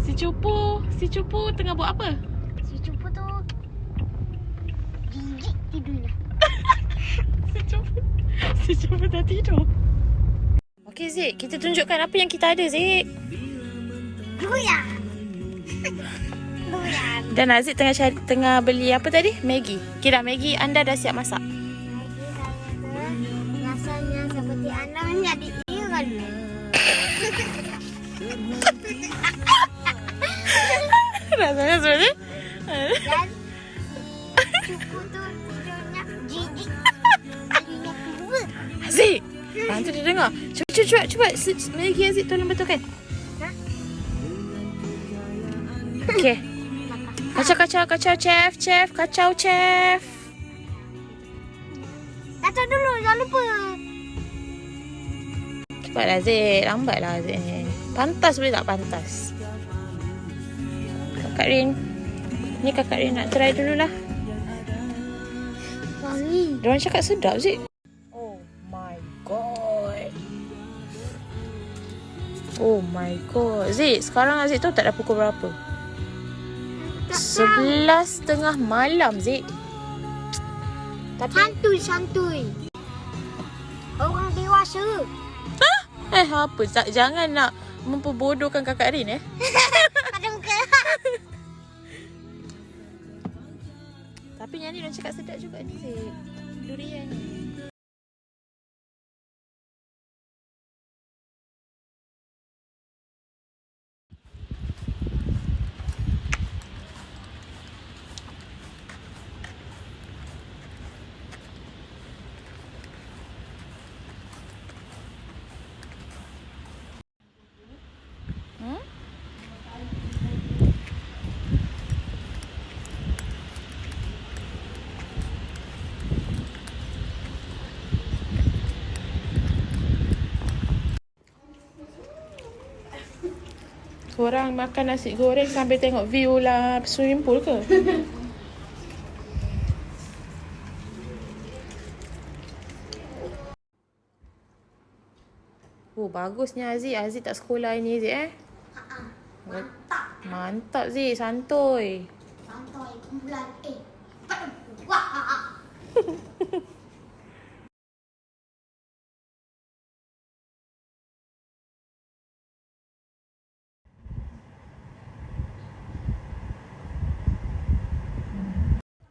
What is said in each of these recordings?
Si Cupu, si Cupu tengah buat apa? Si cupu tu gigit tidurnya. Si Cupu, si Cupu dah tidur. Okey Zik, kita tunjukkan apa yang kita ada Zik. Goyang. Goyang. Dan Aziz tengah cari, tengah beli apa tadi? Maggi. Kira Maggi anda dah siap masak. Rasanya seperti anda menjadi ikan. Rasanya seperti Dan si cupu tu. Aziz. Nanti dia dengar. Cuba cuba cuba cuba Maggi Aziz tolong betulkan. Okey. Kacau kacau kacau chef chef kacau chef. Kacau dulu, jangan lupa. Cepatlah Aziz, lambatlah Aziz. Pantas boleh tak pantas? Kakak Rin. Ni kakak Rin nak try dululah. Wangi. Diorang cakap sedap Zik. Oh my god. Oh my god. Zik, sekarang Zik tahu tak dah pukul berapa? Sebelas tengah malam Zik. Tapi Santuy, santuy. Orang dewasa. eh apa tak jangan nak memperbodohkan kakak Rin eh. cakap sedap juga ni Zik. Durian ni. Korang makan nasi goreng sambil tengok view lah swimming pool ke? Oh bagusnya Aziz. Aziz tak sekolah ini Aziz eh. Mantap. Mantap Aziz. Santuy. Santuy kumpulan A. Wah.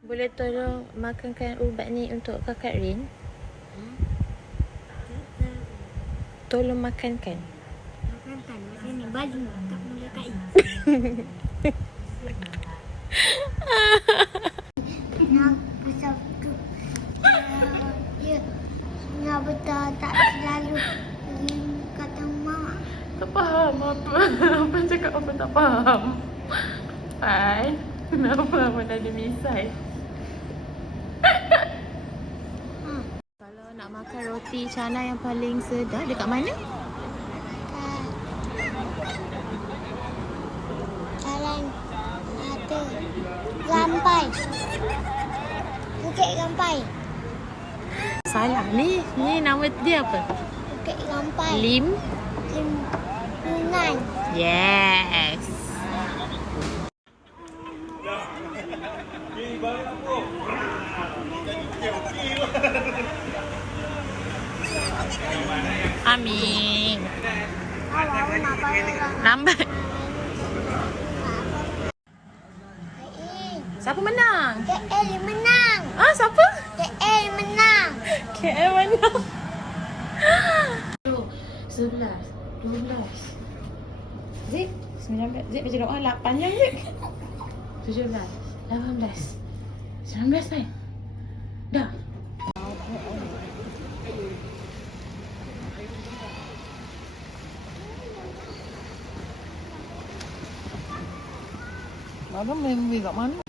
Boleh tolong makankan ubat ni untuk kakak Rin? Tolong makankan. Makan kan macam ni baju tak mula. Nak tu. Ya. Betul tak selalu pergi kata mak. Tak faham apa. Apa cakap apa tak faham. Hai. Kenapa apa dah ada misai? Ha. Kalau nak makan roti canai yang paling sedap dekat mana? Jalan ada Gampai. Bukit Gampai. Salah ni. Ni nama dia apa? Bukit Gampai. Lim. Limpungan. Yes. Siapa menang? KL menang. Ah, siapa? KL menang. KL menang. Sebelas, dua belas. Zik, sembilan belas. Zik baca doa lah. Panjang Zik. Tujuh belas, lapan belas. Sembilan belas kan? Dah. Mana main wing kat mana?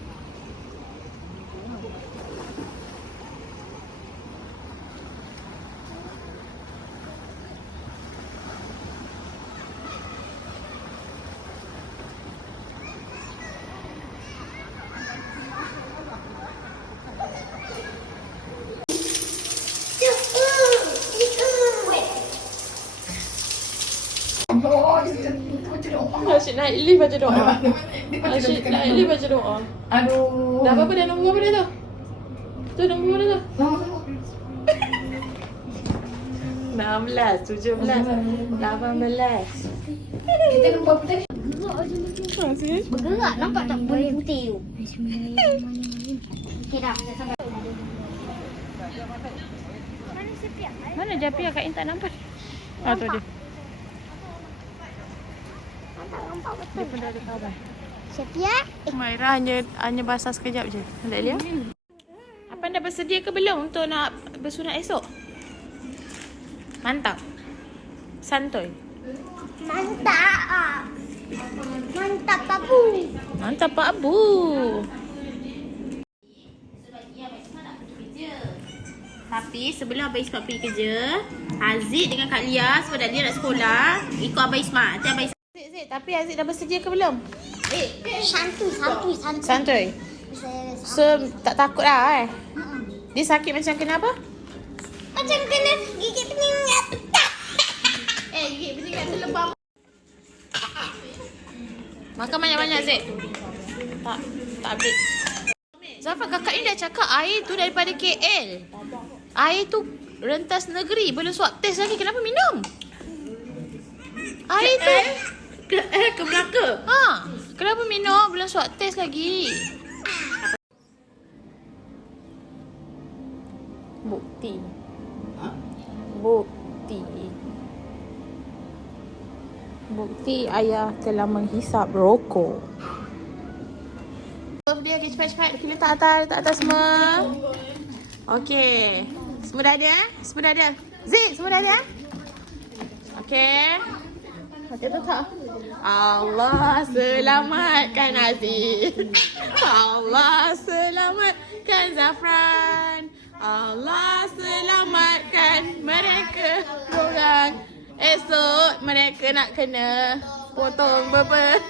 Asyik naik lift baca doa. Asyik naik lift baca doa. Aduh. Dah berapa dah nombor apa dah tu? Tu nombor mana tu? 16, 17, 18. Kita lupa putih. Masih? Bergerak nampak tak boleh putih tu. Bismillahirrahmanirrahim. Okey dah. Dah sampai. Mana sepiak? Mana Japi Kak In tak nampak? Ah tu dia. Tak nampak Dia pun dah ada kawan. Sepiak? Maira hanya hanya basah sekejap je. Nak lihat? Apa anda bersedia ke belum untuk nak bersunat esok? Mantap. Santuy. Mantap. Mantap babu. Mantap Pak Abu. Tapi sebelum Abang Ismat pergi kerja, Aziz dengan Kak Lia sebab dia nak sekolah, ikut Abang Ismat. Nanti Abang Ismat. Zik, tapi Aziz dah bersedia ke belum? Eh, Santuy, santuy, santuy. santuy. So, tak takut lah eh? Dia sakit macam kenapa? Macam kena gigit peningat. Eh, gigit peningat terlebam. Makan banyak-banyak, Zik. Tak, tak update. Zafar, kakak ni dah cakap air tu daripada KL. Air tu rentas negeri. Belum swab test lagi. Kenapa minum? Air tu. Ke, eh, ke Melaka? Ha. Kenapa minum? Belum swab test lagi. Bukti. Bukti. Bukti ayah telah menghisap rokok. Dia okay, cepat-cepat kita letak atas, letak atas semua. Okey. Semua dah ada eh? Semua dah ada. Zik, semua dah ada eh? Okey. Okey tu tak? Allah selamatkan Aziz. Allah selamatkan Zafran. Allah selamatkan mereka orang. Esok mereka nak kena potong berapa?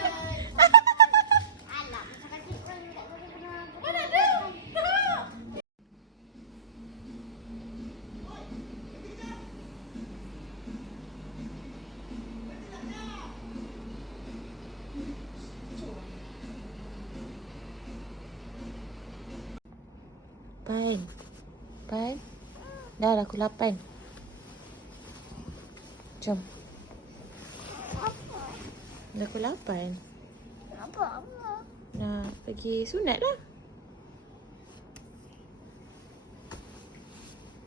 Pan. Pan. Dah dah pukul 8. Jom. Dah pukul 8. Apa? Nak pergi sunat lah.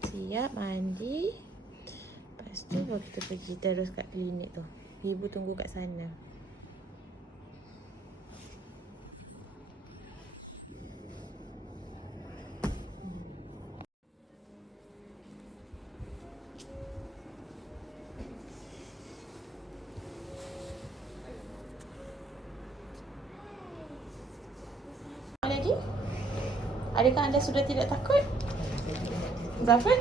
Siap mandi. Lepas tu baru kita pergi terus kat klinik tu. Ibu tunggu kat sana. lagi? Adakah anda sudah tidak takut? Zafran?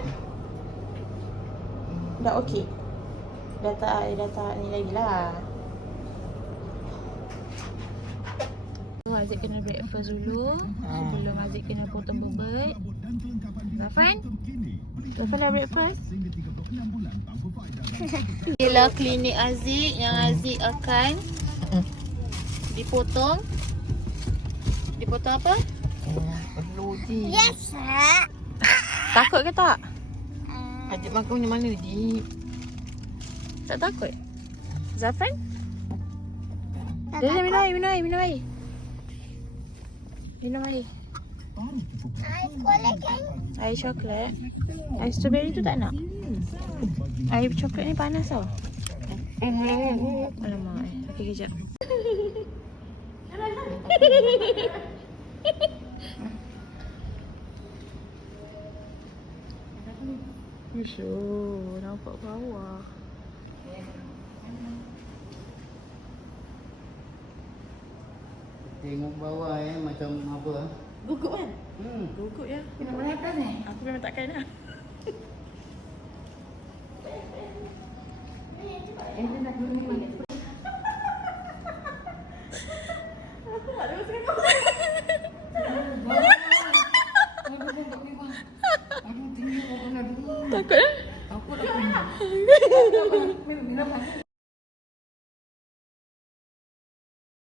Dah okey? Dah tak, dah tak ni lagi lah. Aziz kena breakfast dulu Sebelum Aziz kena potong bebek Zafran? Zafran dah breakfast? Inilah klinik Aziz Yang Aziz akan Dipotong Dipotong apa? Perlu je. Biasa. Takut ke tak? Ajak makan macam mana je? Tak takut? Zafran? Dia dah minum air, minum air, minum air. Minum air. Kan? Air coklat. Air strawberry tu tak nak? Air coklat ni panas tau. Alamak. eh. Okey, kejap. Usyuh, nampak bawah. Tengok bawah eh macam apa. Gugup kan? Hmm. Gugup ya. Kena atas ni? Aku memang takkan lah. Eh, dia nak dulu ni.